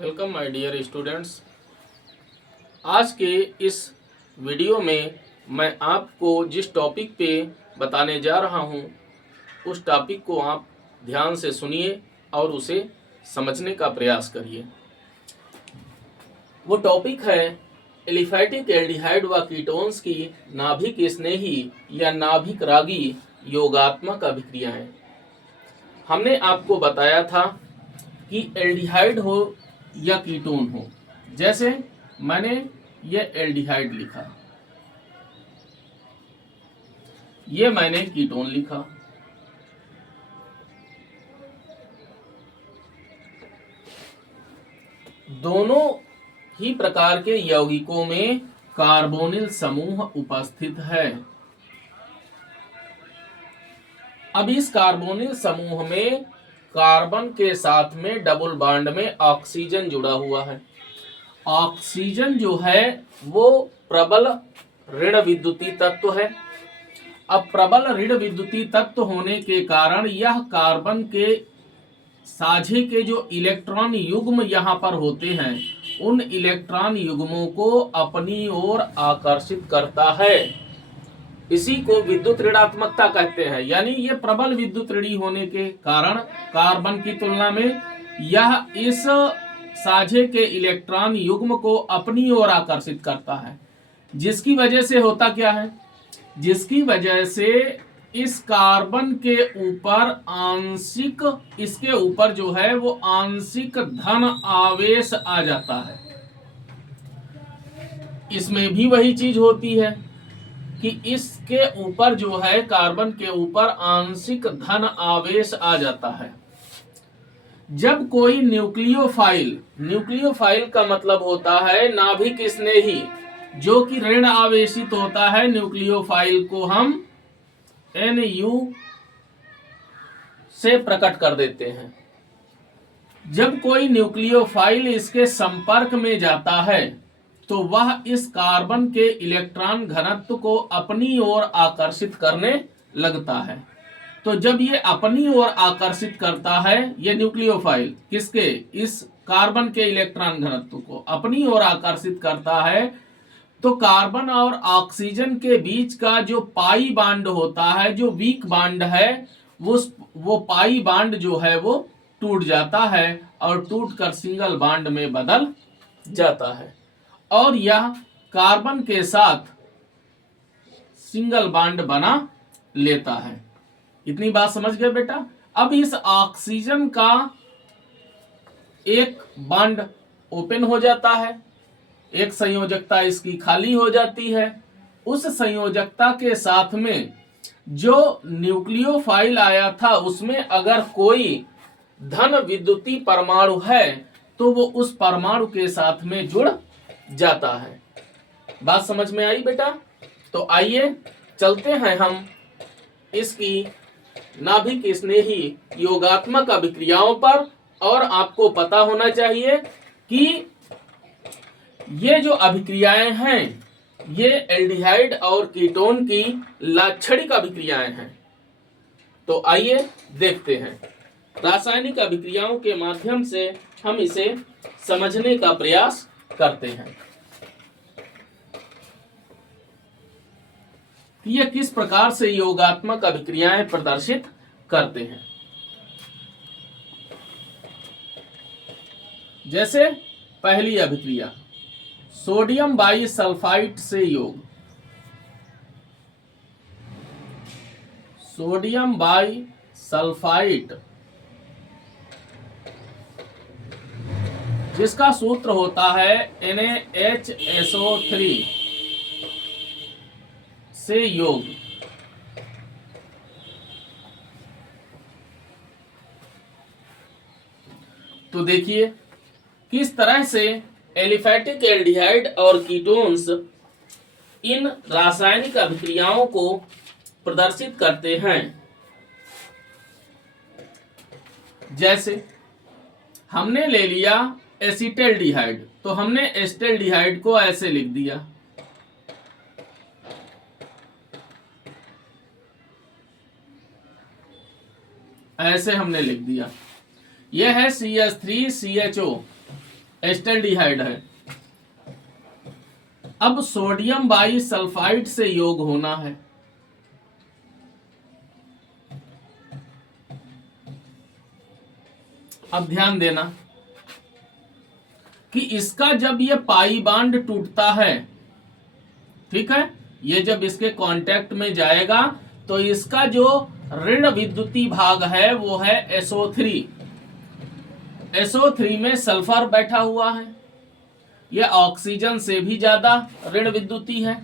Welcome my dear students. आज के इस वीडियो में मैं आपको जिस टॉपिक पे बताने जा रहा हूँ उस टॉपिक को आप ध्यान से सुनिए और उसे समझने का प्रयास करिए। वो टॉपिक है एलिफैटिक एल्डिहाइड व कीटोन्स की नाभिक स्नेही या नाभिक रागी योगात्मक अभिक्रियाएं। हमने आपको बताया था कि एल्डिहाइड हो या कीटोन हो। जैसे मैंने ये एल्डिहाइड लिखा, ये मैंने कीटोन लिखा। दोनों ही प्रकार के यौगिकों में कार्बोनिल समूह उपस्थित है। अब इस कार्बोनिल समूह में कार्बन के साथ में डबल बॉन्ड में ऑक्सीजन जुड़ा हुआ है। ऑक्सीजन जो है वो प्रबल ऋण विद्युतीय तत्व है। अब प्रबल ऋण विद्युतीय तत्व होने के कारण यह कार्बन के साझे के जो इलेक्ट्रॉन युग्म यहाँ पर होते हैं उन इलेक्ट्रॉन युग्मों को अपनी ओर आकर्षित करता है। इसी को विद्युत ऋणात्मकता कहते हैं। यानी ये प्रबल विद्युत ऋणी होने के कारण कार्बन की तुलना में यह इस साझे के इलेक्ट्रॉन युग्म को अपनी ओर आकर्षित करता है। जिसकी वजह से होता क्या है, जिसकी वजह से इस कार्बन के ऊपर आंशिक, इसके ऊपर जो है वो आंशिक धन आवेश आ जाता है। इसमें भी वही चीज होती है कि इसके ऊपर जो है कार्बन के ऊपर आंशिक धन आवेश आ जाता है। जब कोई न्यूक्लियोफाइल का मतलब होता है नाभिक स्नेही, जो कि ऋण आवेशित होता है, न्यूक्लियोफाइल को हम NU से प्रकट कर देते हैं। जब कोई न्यूक्लियोफाइल इसके संपर्क में जाता है तो वह इस कार्बन के इलेक्ट्रॉन घनत्व को अपनी ओर आकर्षित करने लगता है। तो जब ये अपनी ओर आकर्षित करता है, ये न्यूक्लियोफाइल किसके, इस कार्बन के इलेक्ट्रॉन घनत्व को अपनी ओर आकर्षित करता है, तो कार्बन और ऑक्सीजन के बीच का जो पाई बॉन्ड होता है, जो वीक बॉन्ड है, वो पाई बॉन्ड जो है वो टूट जाता है और टूटकर सिंगल बॉन्ड में बदल जाता है और यह कार्बन के साथ सिंगल बॉन्ड बना लेता है। इतनी बात समझ गए बेटा। अब इस ऑक्सीजन का एक बॉन्ड ओपन हो जाता है, एक संयोजकता इसकी खाली हो जाती है। उस संयोजकता के साथ में जो न्यूक्लियोफाइल आया था उसमें अगर कोई धन विद्युतीय परमाणु है तो वो उस परमाणु के साथ में जुड़ जाता है। बात समझ में आई बेटा? तो आइए चलते हैं हम इसकी नाभिक स्नेही योगात्मक अभिक्रियाओं पर। और आपको पता होना चाहिए कि ये जो अभिक्रियाएं हैं ये एल्डिहाइड और कीटोन की लाक्षणिक अभिक्रियाएं हैं। तो आइए देखते हैं। रासायनिक अभिक्रियाओं के माध्यम से हम इसे समझने का प्रयास करते हैं कि ये किस प्रकार से योगात्मक अभिक्रियाएं प्रदर्शित करते हैं। जैसे पहली अभिक्रिया सोडियम बाइसल्फाइड से योग। सोडियम बाइसल्फाइड जिसका सूत्र होता है NaHSO3 से योग। तो देखिए किस तरह से एलिफैटिक एल्डिहाइड और कीटोन्स इन रासायनिक अभिक्रियाओं को प्रदर्शित करते हैं। जैसे हमने ले लिया एसिटल्डिहाइड, तो हमने एसिटल्डिहाइड को ऐसे लिख दिया, ऐसे हमने लिख दिया। यह है CH3CHO एस्टल्डिहाइड है। अब सोडियम बाईसल्फाइड से योग होना है। अब ध्यान देना कि इसका जब ये पाई बांड टूटता है, ठीक है, ये जब इसके कांटेक्ट में जाएगा तो इसका जो ऋण विद्युतीय भाग है वो है SO3। SO3 में सल्फर बैठा हुआ है, यह ऑक्सीजन से भी ज्यादा ऋण विद्युतीय है।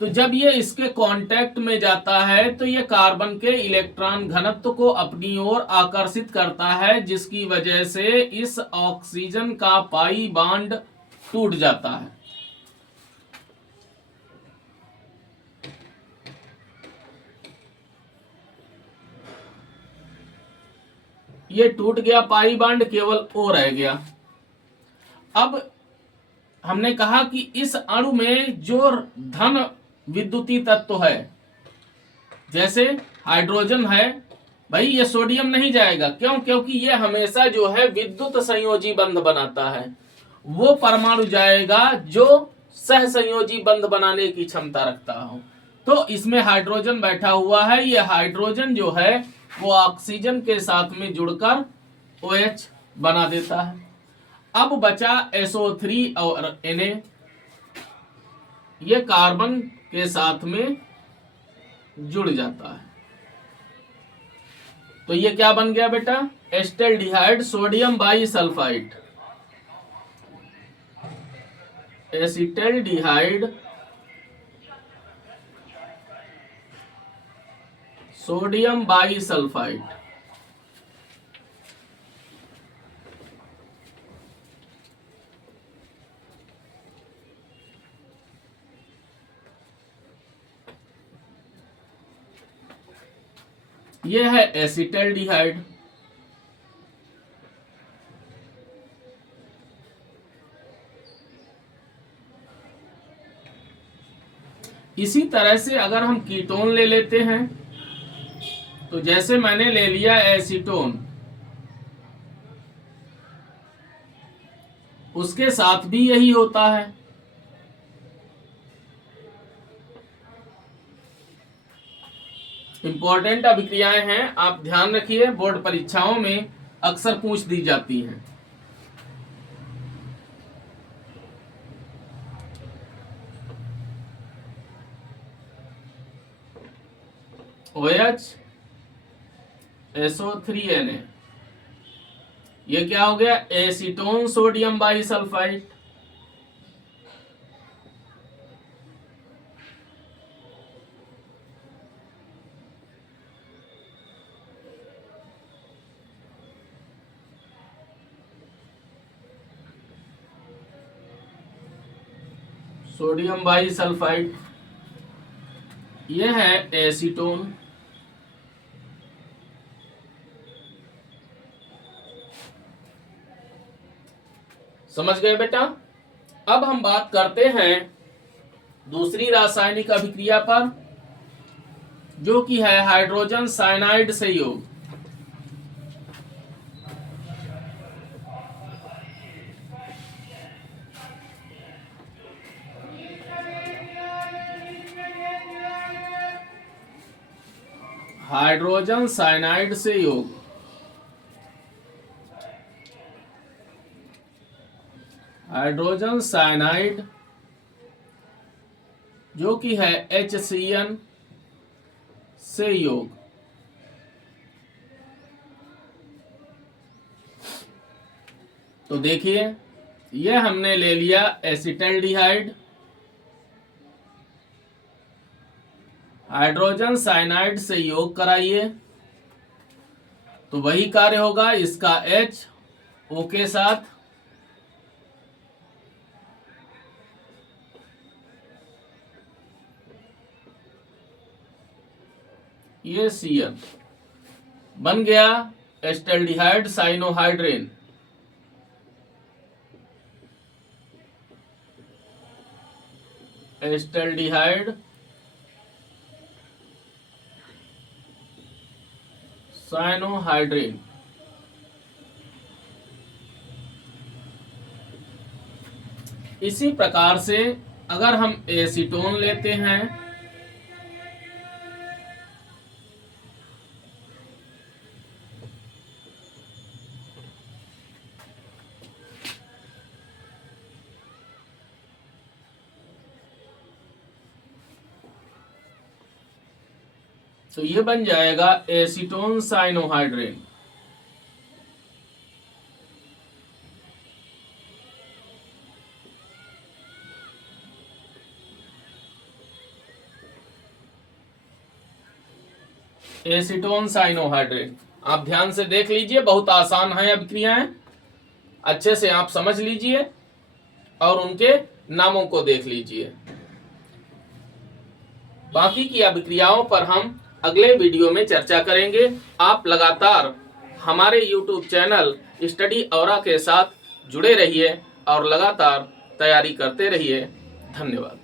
तो जब ये इसके कांटेक्ट में जाता है तो ये कार्बन के इलेक्ट्रॉन घनत्व को अपनी ओर आकर्षित करता है, जिसकी वजह से इस ऑक्सीजन का पाई बांड टूट जाता है। ये टूट गया पाई बांड, केवल O रह गया। अब हमने कहा कि इस अणु में जो धन विद्युतीय तत्व है, जैसे हाइड्रोजन है, भाई ये सोडियम नहीं जाएगा। क्यों? क्योंकि ये हमेशा जो है विद्युत संयोजी बंध बनाता है। वो परमाणु जाएगा जो सह संयोजी बंध बनाने की क्षमता रखता हो। तो इसमें हाइड्रोजन बैठा हुआ है, ये हाइड्रोजन जो है वो ऑक्सीजन के साथ में जुड़कर OH बना देता है। अब बचा SO3 और Na, ये कार्बन के साथ में जुड़ जाता है। तो ये क्या बन गया बेटा? Acetaldehyde sodium bisulphite. Acetaldehyde sodium bisulphite. यह है एसिटल्डिहाइड। इसी तरह से अगर हम कीटोन ले लेते हैं तो जैसे मैंने ले लिया एसीटोन, उसके साथ भी यही होता है। इंपॉर्टेंट अभिक्रियाएं हैं, आप ध्यान रखिए, बोर्ड परीक्षाओं में अक्सर पूछ दी जाती हैं। OH SO3Na, ये क्या हो गया? Acetone sodium bisulphite. Sodium bisulphite, यह है एसीटोन। समझ गए बेटा? अब हम बात करते हैं दूसरी रासायनिक अभिक्रिया पर, जो कि है हाइड्रोजन साइनाइड से योग। हाइड्रोजन साइनाइड से योग। हाइड्रोजन साइनाइड जो कि है HCN से योग। तो देखिए, यह हमने ले लिया एसिटल्डिहाइड, हाइड्रोजन साइनाइड से योग कराइए तो वही कार्य होगा। इसका H O के साथ, ये CN बन गया एस्टल्डिहाइड साइनोहाइड्रेन। एस्टल्डिहाइड साइनोहाइड्रेन। इसी प्रकार से अगर हम एसीटोन लेते हैं तो ये बन जाएगा एसीटोन साइनोहाइड्रेन। एसीटोन साइनोहाइड्रेट आप ध्यान से देख लीजिए, बहुत आसान है अभिक्रियाएं, अच्छे से आप समझ लीजिए और उनके नामों को देख लीजिए। बाकी की अभिक्रियाओं पर हम अगले वीडियो में चर्चा करेंगे। आप लगातार हमारे YouTube चैनल स्टडी औरा के साथ जुड़े रहिए और लगातार तैयारी करते रहिए। धन्यवाद।